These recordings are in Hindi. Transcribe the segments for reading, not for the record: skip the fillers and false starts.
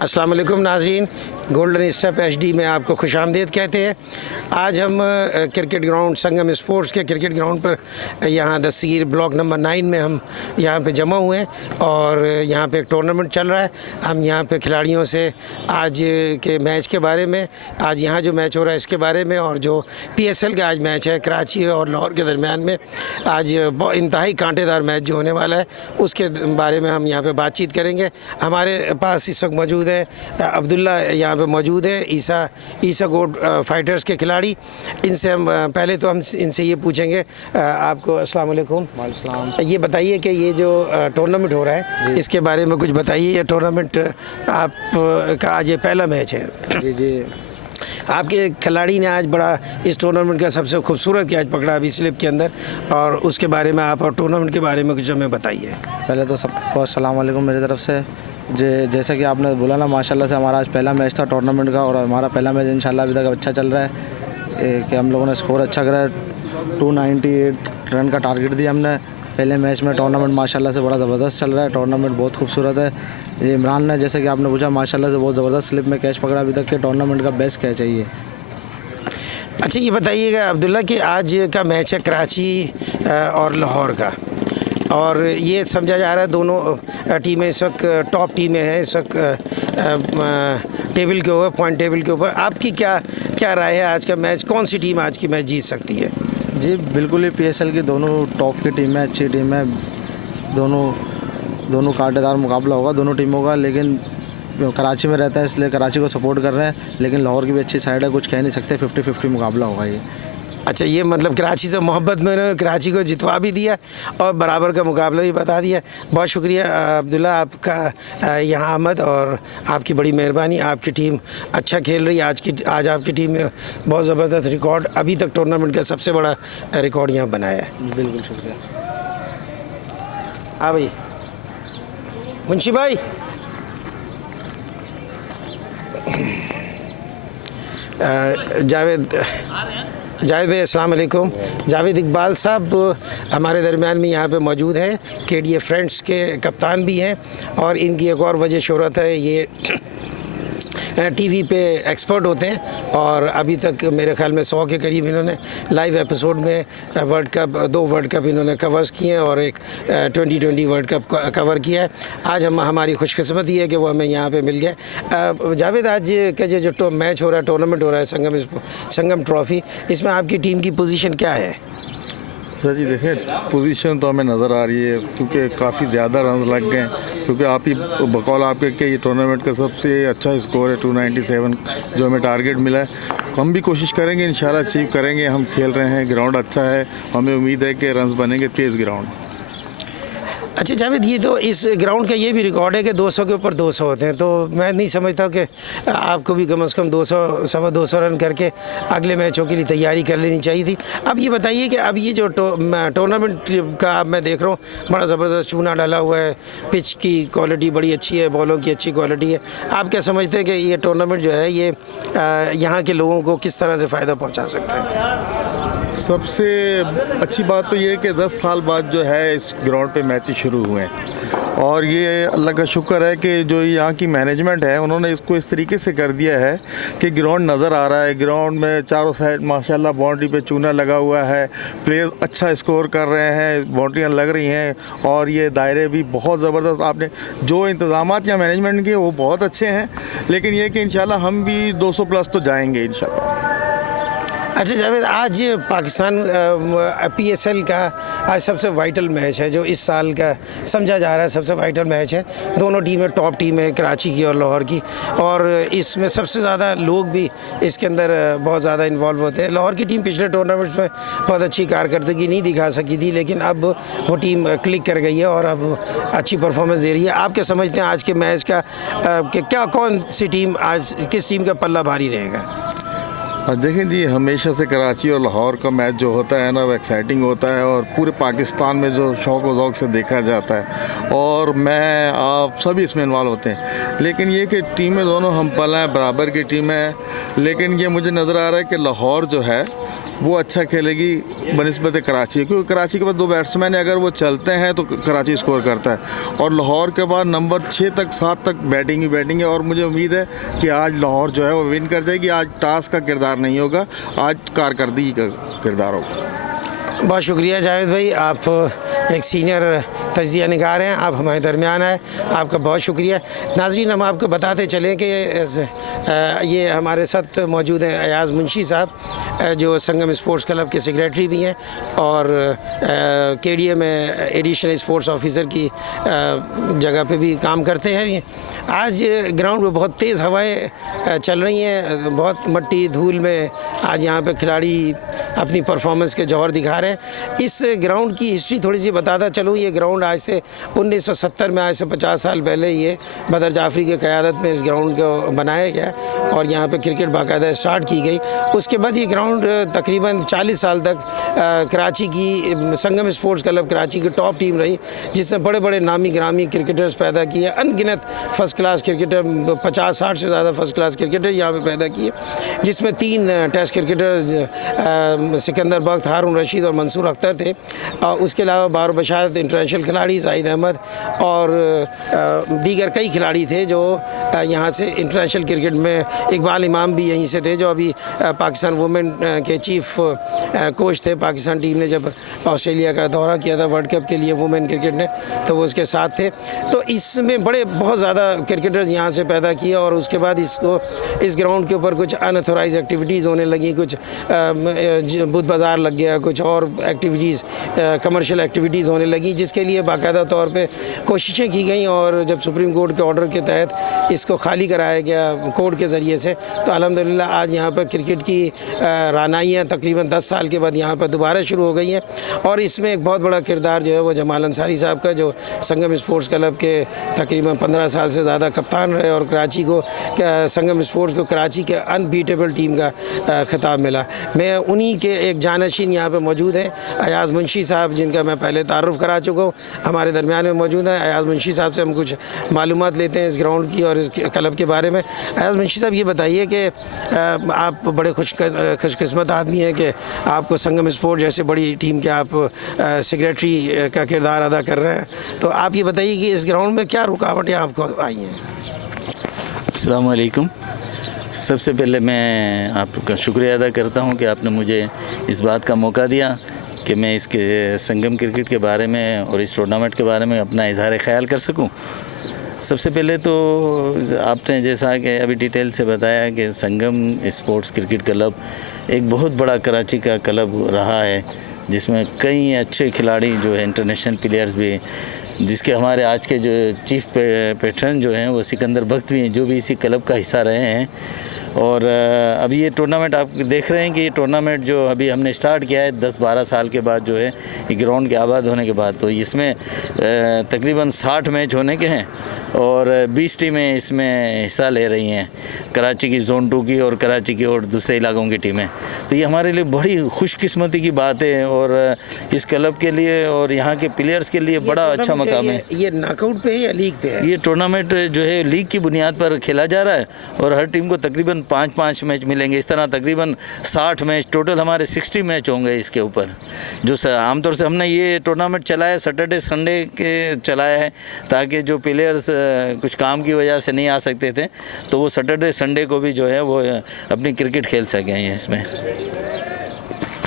अस्सलाम वालेकुम नाज़रीन, गोल्डन स्टेप HD में आपको खुशामदीद कहते हैं। आज हम क्रिकेट ग्राउंड संगम स्पोर्ट्स के क्रिकेट ग्राउंड पर यहाँ दस्तगीर ब्लॉक नंबर 9 में हम यहाँ पे जमा हुए हैं और यहाँ पे एक टूर्नामेंट चल रहा है। हम यहाँ पे खिलाड़ियों से आज के मैच के बारे में, आज यहाँ जो मैच हो रहा है इसके बारे में, और जो PSL का आज मैच है कराची और लाहौर के दरमियान में, आज इंतहाई कांटेदार मैच जो होने वाला है उसके बारे में हम यहाँ पर बातचीत करेंगे। हमारे पास इस वक्त मौजूद है अब्दुल्ला, यहाँ पे मौजूद है ईसा गोट फाइटर्स के खिलाड़ी। इनसे हम पहले तो हम इनसे ये पूछेंगे, आपको अस्सलाम वालेकुम, ये बताइए कि ये जो टूर्नामेंट हो रहा है इसके बारे में कुछ बताइए। ये टूर्नामेंट आप का आज ये पहला मैच है। जी जी, आपके खिलाड़ी ने आज बड़ा इस टूर्नामेंट का सबसे खूबसूरत कैच पकड़ा अभी स्लिप के अंदर, और उसके बारे में आप और टूर्नामेंट के बारे में कुछ हमें बताइए। पहले तो सबको अस्सलाम वालेकुम मेरी तरफ से। जैसा कि आपने बोला ना, माशाल्लाह से हमारा आज पहला मैच था टूर्नामेंट का, और हमारा पहला मैच इंशाल्लाह अभी तक अच्छा चल रहा है कि हम लोगों ने स्कोर अच्छा करा है। 298 रन का टारगेट दिया हमने पहले मैच में। टूर्नामेंट माशाल्लाह से बड़ा ज़बरदस्त चल रहा है, टूर्नामेंट बहुत खूबसूरत है। ये इमरान ने, जैसे कि आपने पूछा, माशाल्लाह से बहुत ज़बरदस्त स्लिप में कैच पकड़ा, अभी तक के टूर्नामेंट का बेस्ट कैच है ये। अच्छा, ये बताइएगा अब्दुल्ला कि आज का मैच है कराची और लाहौर का, और ये समझा जा रहा है दोनों टीमें इस वक्त टॉप टीमें हैं इस वक्त टेबल के ऊपर, पॉइंट टेबल के ऊपर। आपकी क्या राय है, आज का मैच कौन सी टीम आज की मैच जीत सकती है? जी बिल्कुल, ही PSL की दोनों टॉप की टीम है, अच्छी टीम है। दोनों कांटेदार मुकाबला होगा दोनों टीमों का, लेकिन कराची में रहता है इसलिए कराची को सपोर्ट कर रहे हैं, लेकिन लाहौर की भी अच्छी साइड है, कुछ कह नहीं सकते। 50-50 मुकाबला होगा ये। अच्छा, ये मतलब कराची से मोहब्बत में उन्होंने कराची को जितवा भी दिया और बराबर का मुकाबला भी बता दिया। बहुत शुक्रिया अब्दुल्ला आपका यहाँ आमद, और आपकी बड़ी मेहरबानी। आपकी टीम अच्छा खेल रही है। आज आपकी टीम में बहुत ज़बरदस्त रिकॉर्ड, अभी तक टूर्नामेंट का सबसे बड़ा रिकॉर्ड यहाँ बनाया है। बिल्कुल शुक्रिया। हाँ भाई, मुंशी भाई, जावेद भाई अस्सलाम वालेकुम। जावेद इकबाल साहब हमारे दरमियान में यहाँ पे मौजूद हैं, KDA फ्रेंड्स के कप्तान भी हैं, और इनकी एक और वजह शोहरत है, ये TV पे एक्सपर्ट होते हैं, और अभी तक मेरे ख्याल में 100 के करीब इन्होंने लाइव एपिसोड में दो वर्ल्ड कप इन्होंने कवर्स किए हैं, और एक 2020 वर्ल्ड कप कवर किया है। आज हमारी खुशकिस्मती है कि वो हमें यहाँ पे मिल गए। जावेद, आज का जो मैच हो रहा है, टूर्नामेंट हो रहा है संगम ट्रॉफ़ी, इसमें आपकी टीम की पोजीशन क्या है? सर जी देखें, पोजीशन तो हमें नज़र आ रही है क्योंकि काफ़ी ज़्यादा रन लग गए हैं, क्योंकि आप ही बकौल आपके कि ये टूर्नामेंट का सबसे अच्छा स्कोर है 297 जो हमें टारगेट मिला है। हम भी कोशिश करेंगे, इंशाल्लाह अचीव करेंगे। हम खेल रहे हैं, ग्राउंड अच्छा है, हमें उम्मीद है कि रन्स बनेंगे, तेज़ ग्राउंड। अच्छा जावेद, ये तो इस ग्राउंड का ये भी रिकॉर्ड है कि 200 के ऊपर 200 होते हैं, तो मैं नहीं समझता कि आपको भी कम से कम 200 सवा 200 रन करके अगले मैचों के लिए तैयारी कर लेनी चाहिए थी। अब ये बताइए कि अब ये जो टूर्नामेंट का अब मैं देख रहा हूँ, बड़ा ज़बरदस्त चूना डाला हुआ है, पिच की क्वालिटी बड़ी अच्छी है, बॉलों की अच्छी क्वालिटी है। आप क्या समझते हैं कि ये टूर्नामेंट जो है ये यहाँ के लोगों को किस तरह से फ़ायदा पहुँचा सकता है? सबसे अच्छी बात तो ये है कि 10 साल बाद जो है इस ग्राउंड पे मैचेस शुरू हुए हैं, और ये अल्लाह का शुक्र है कि जो यहाँ की मैनेजमेंट है उन्होंने इसको इस तरीके से कर दिया है कि ग्राउंड नज़र आ रहा है। ग्राउंड में चारों साइड माशाल्लाह बाउंड्री पे चूना लगा हुआ है, प्लेयर्स अच्छा स्कोर कर रहे हैं, बाउंड्रियाँ लग रही हैं, और ये दायरे भी बहुत ज़बरदस्त। आपने जो इंतज़ामात या मैनेजमेंट किए वो बहुत अच्छे हैं, लेकिन ये कि इंशाल्लाह हम भी 200 प्लस तो जाएंगे इंशाल्लाह। अच्छा जावेद, आज पाकिस्तान PSL का आज सबसे वाइटल मैच है, जो इस साल का समझा जा रहा है सबसे वाइटल मैच है। दोनों टीमें टॉप टीम है, कराची की और लाहौर की, और इसमें सबसे ज़्यादा लोग भी इसके अंदर बहुत ज़्यादा इन्वॉल्व होते हैं। लाहौर की टीम पिछले टूर्नामेंट्स में बहुत अच्छी कारकर्दगी नहीं दिखा सकी थी, लेकिन अब वो टीम क्लिक कर गई है और अब अच्छी परफॉर्मेंस दे रही है। आप क्या समझते हैं आज के मैच का कि क्या कौन सी टीम आज किस टीम का पल्ला भारी रहेगा? देखें जी, हमेशा से कराची और लाहौर का मैच जो होता है ना, वो एक्साइटिंग होता है, और पूरे पाकिस्तान में जो शौक़ व ज़ौक़ से देखा जाता है, और मैं आप सभी इसमें इन्वॉल्व होते हैं। लेकिन ये कि टीमें दोनों हम पल हैं, बराबर की टीम है, लेकिन ये मुझे नज़र आ रहा है कि लाहौर जो है वो अच्छा खेलेगी बनिस्बत कराची, क्योंकि कराची के पास 2 बैट्समैन है, अगर वो चलते हैं तो कराची स्कोर करता है। और लाहौर के बाद नंबर 6 तक 7 तक बैटिंग है और मुझे उम्मीद है कि आज लाहौर जो है वो विन कर जाएगी। आज टास्क का किरदार नहीं होगा, आज कारकर्दगी का किरदार होगा। बहुत शुक्रिया जावेद भाई, आप एक सीनियर तजिया निगार हैं, आप हमारे दरमियान आए, आपका बहुत शुक्रिया। नाज़रीन, हम आपको बताते चलें कि ये हमारे साथ मौजूद हैं अयाज़ मुंशी साहब, जो संगम स्पोर्ट्स क्लब के सेक्रेटरी भी हैं और KDA में एडिशनल स्पोर्ट्स ऑफिसर की जगह पे भी काम करते हैं। आज ग्राउंड में बहुत तेज़ हवाएं चल रही हैं, बहुत मट्टी धूल में आज यहाँ पे खिलाड़ी अपनी परफॉर्मेंस के जौहर दिखा रहे हैं। इस ग्राउंड की हिस्ट्री थोड़ी सी बताता चलूँ। ये ग्राउंड आज से 1970 में, आज से 50 साल पहले ये बदर जाफरी के क़यादत में इस ग्राउंड को बनाया गया और यहाँ पे क्रिकेट बाकायदा स्टार्ट की गई। उसके बाद ये ग्राउंड तकरीबन 40 साल तक कराची की संगम स्पोर्ट्स क्लब कराची की टॉप टीम रही, जिसने बड़े बड़े नामी ग्रामी क्रिकेटर्स पैदा किए, अनगिनत फर्स्ट क्लास क्रिकेटर, 50-60 से ज़्यादा फर्स्ट क्लास क्रिकेटर यहाँ पे पैदा किए, जिसमें 3 टेस्ट क्रिकेटर सिकंदर बख्त, हारून रशीद और मंसूर अख्तर थे। उसके अलावा बार बशारत इंटरनेशनल खिलाड़ी ज़ाहिद अहमद और दीगर कई खिलाड़ी थे जो यहाँ से इंटरनेशनल क्रिकेट में, इकबाल इमाम भी यहीं से थे जो अभी पाकिस्तान वुमेन के चीफ कोच थे। पाकिस्तान टीम ने जब ऑस्ट्रेलिया का दौरा किया था वर्ल्ड कप के लिए वुमेन क्रिकेट ने, तो वो उसके साथ थे। तो इसमें बहुत ज़्यादा क्रिकेटर्स यहाँ से पैदा किए और उसके बाद इस ग्राउंड के ऊपर कुछ अनऑथोराइज एक्टिविटीज़ होने लगी, कुछ बुध बाज़ार लग गया, कुछ और एक्टिविटीज़, कमर्शियल एक्टिविटीज़ होने लगी, जिसके लिए बाकायदा तौर पे कोशिशें की गई। और जब सुप्रीम कोर्ट के ऑर्डर के तहत इसको खाली कराया गया कोर्ट के ज़रिए से, तो अल्हम्दुलिल्लाह आज यहाँ पर क्रिकेट की रानाइयाँ तकरीबन 10 साल के बाद यहाँ पर दोबारा शुरू हो गई हैं। और इसमें एक बहुत बड़ा किरदार जो है वो जमाल अंसारी साहब का, जो संगम स्पोर्ट्स क्लब के तकरीबन 15 साल से ज़्यादा कप्तान रहे और कराची को, संगम स्पोर्ट्स को कराची के अनबीटेबल टीम का खिताब मिला। मैं उन्हीं के एक जानशीन यहाँ पे मौजूद है अयाज़ मुंशी साहब, जिनका मैं पहले तारुफ़ करा चुका हूँ, हमारे दरमियान में मौजूद है। अयाज़ मुंशी साहब से हम कुछ मालूमात लेते हैं इस ग्राउंड की और इस क्लब के बारे में। अयाज़ मुंशी साहब, ये बताइए कि आप बड़े खुशकिस्मत आदमी हैं कि आपको संगम स्पोर्ट जैसे बड़ी टीम के आप सेक्रेटरी का किरदार अदा कर रहे हैं, तो आप ये बताइए कि इस ग्राउंड में क्या रुकावटें आपको आई हैं? अस्सलाम वालेकुम। सबसे पहले मैं आपका शुक्रिया अदा करता हूं कि आपने मुझे इस बात का मौका दिया कि मैं इसके संगम क्रिकेट के बारे में और इस टूर्नामेंट के बारे में अपना इजहार ख्याल कर सकूं। सबसे पहले तो आपने जैसा कि अभी डिटेल से बताया कि संगम स्पोर्ट्स क्रिकेट क्लब एक बहुत बड़ा कराची का क्लब रहा है, जिसमें कई अच्छे खिलाड़ी जो है इंटरनेशनल प्लेयर्स भी, जिसके हमारे आज के जो चीफ पैटर्न जो हैं वो सिकंदर बख्त भी हैं, जो भी इसी क्लब का हिस्सा रहे हैं। और अभी ये टूर्नामेंट आप देख रहे हैं कि ये टूर्नामेंट जो अभी हमने स्टार्ट किया है 10-12 साल के बाद जो है ये ग्राउंड के आबाद होने के बाद, तो इसमें तकरीबन 60 मैच होने के हैं और 20 टीमें इसमें हिस्सा ले रही हैं, कराची की जोन 2 की और कराची की और दूसरे इलाकों की टीमें। तो ये हमारे लिए बड़ी खुशकिस्मती की बात है और इस क्लब के लिए और यहाँ के प्लेयर्स के लिए बड़ा अच्छा मकाम है। ये नॉकआउट पे है या लीग पे है? ये टूर्नामेंट जो है लीग की बुनियाद पर खेला जा रहा है और हर टीम को तकरीबन 5-5 मैच मिलेंगे। इस तरह तकरीबन 60 मैच, टोटल हमारे 60 मैच होंगे इसके ऊपर। जो आमतौर से हमने ये टूर्नामेंट चलाया सैटरडे संडे के चलाया है, ताकि जो प्लेयर्स कुछ काम की वजह से नहीं आ सकते थे तो वो सैटरडे संडे को भी जो है वो अपनी क्रिकेट खेल सकें इसमें।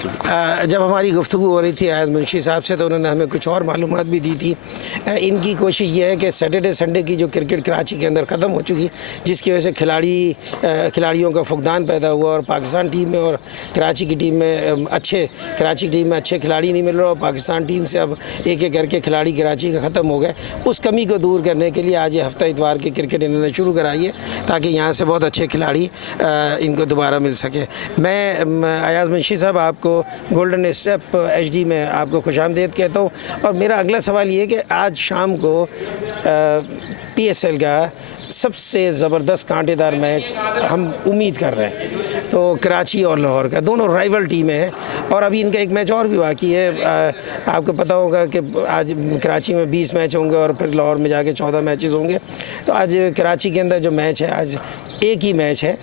जब हमारी गुफ्तगू हो रही थी अयाज़ मुंशी साहब से, तो उन्होंने हमें कुछ और मालूमात भी दी थी। इनकी कोशिश ये है कि सैटरडे संडे की जो क्रिकेट कराची के अंदर ख़त्म हो चुकी, जिसकी वजह से खिलाड़ियों का फुकदान पैदा हुआ और पाकिस्तान टीम में और कराची की टीम में कराची की टीम में अच्छे खिलाड़ी नहीं मिल रहे और पाकिस्तान टीम से अब एक एक करके खिलाड़ी कराची का ख़त्म हो गए। उस कमी को दूर करने के लिए आज ये हफ्ता इतवार की क्रिकेट इन्होंने शुरू कराई है, ताकि यहाँ से बहुत अच्छे खिलाड़ी इनको दोबारा मिल सके। मैं अयाज़ मुंशी साहब आपको गोल्डन स्टेप HD में आपको खुशामदीद कहता हूँ और मेरा अगला सवाल ये है कि आज शाम को PSL का सबसे ज़बरदस्त कांटेदार मैच हम उम्मीद कर रहे हैं, तो कराची और लाहौर का, दोनों राइवल टीमें हैं और अभी इनका एक मैच और भी बाकी है। आपको पता होगा कि आज कराची में 20 मैच होंगे और फिर लाहौर में जाके 14 मैचेस होंगे। तो आज कराची के अंदर जो मैच है, आज एक ही मैच है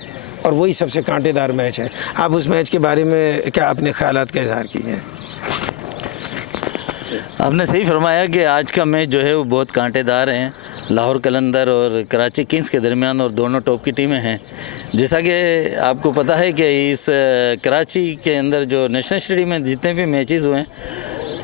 और वही सबसे कांटेदार मैच है। आप उस मैच के बारे में क्या अपने ख्यालात का इजहार कीजिए। आपने सही फरमाया कि आज का मैच जो है वो बहुत कांटेदार है। लाहौर कलंदर और कराची किंग्स के दरमियान, और दोनों टॉप की टीमें हैं। जैसा कि आपको पता है कि इस कराची के अंदर जो नेशनल स्टेडियम में जितने भी मैचेस हुए हैं,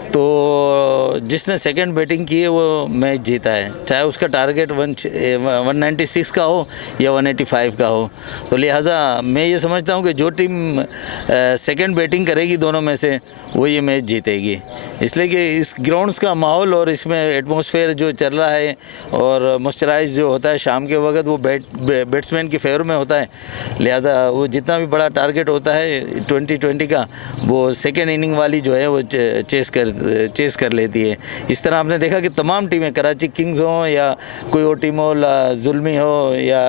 तो जिसने सेकंड बैटिंग की है वो मैच जीता है, चाहे उसका टारगेट 196 का हो या 185 का हो। तो लिहाजा मैं ये समझता हूँ कि जो टीम सेकंड बैटिंग करेगी दोनों में से, वो ये मैच जीतेगी। इसलिए कि इस ग्राउंड्स का माहौल और इसमें एटमॉस्फेयर जो चल रहा है और मॉइस्चराइज जो होता है शाम के वक्त, वो बैट्समैन की फेवर में होता है। लिहाजा वो जितना भी बड़ा टारगेट होता है 2020 का, वो सेकेंड इनिंग वाली जो है वो चेस कर लेती है। इस तरह आपने देखा कि तमाम टीमें, कराची किंग्स हो या कोई और टीम हो, जुल्मी हो या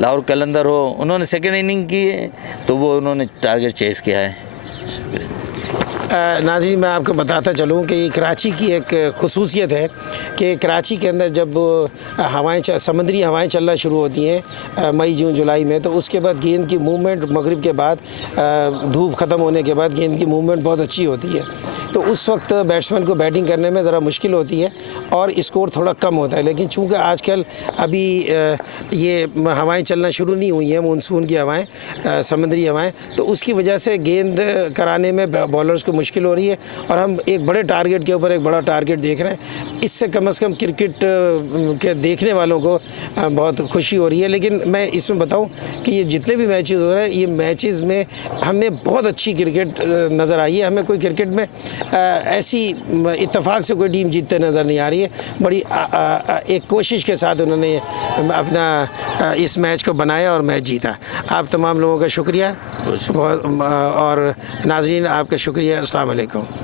लाहौर कलंदर हो, उन्होंने सेकेंड इनिंग की है तो वो उन्होंने टारगेट चेस किया है। नाज़रीन, मैं आपको बताता चलूँ कि कराची की एक खुसूसियत है कि कराची के अंदर जब समुद्री हवाएं चलना शुरू होती हैं मई जून जुलाई में, तो उसके बाद गेंद की मूवमेंट मगरिब के बाद, धूप ख़त्म होने के बाद गेंद की मूवमेंट बहुत अच्छी होती है। तो उस वक्त बैट्समैन को बैटिंग करने में ज़रा मुश्किल होती है और स्कोर थोड़ा कम होता है। लेकिन चूँकि आजकल अभी ये हवाएं चलना शुरू नहीं हुई हैं, मानसून की हवाएं, समुद्री हवाएं, तो उसकी वजह से गेंद कराने में बॉलर्स को मुश्किल हो रही है और हम एक बड़े टारगेट के ऊपर एक बड़ा टारगेट देख रहे हैं। इससे कम से कम क्रिकेट के देखने वालों को बहुत खुशी हो रही है। लेकिन मैं इसमें बताऊं कि ये जितने भी मैचेस हो रहे हैं, ये मैचेस में हमें बहुत अच्छी क्रिकेट नज़र आई है। हमें कोई क्रिकेट में ऐसी इत्तेफाक से कोई टीम जीतते नज़र नहीं आ रही है। बड़ी एक कोशिश के साथ उन्होंने अपना इस मैच को बनाया और मैच जीता। आप तमाम लोगों का शुक्रिया और नाज़रीन आपका शुक्रिया। अस्सलाम वालेकुम।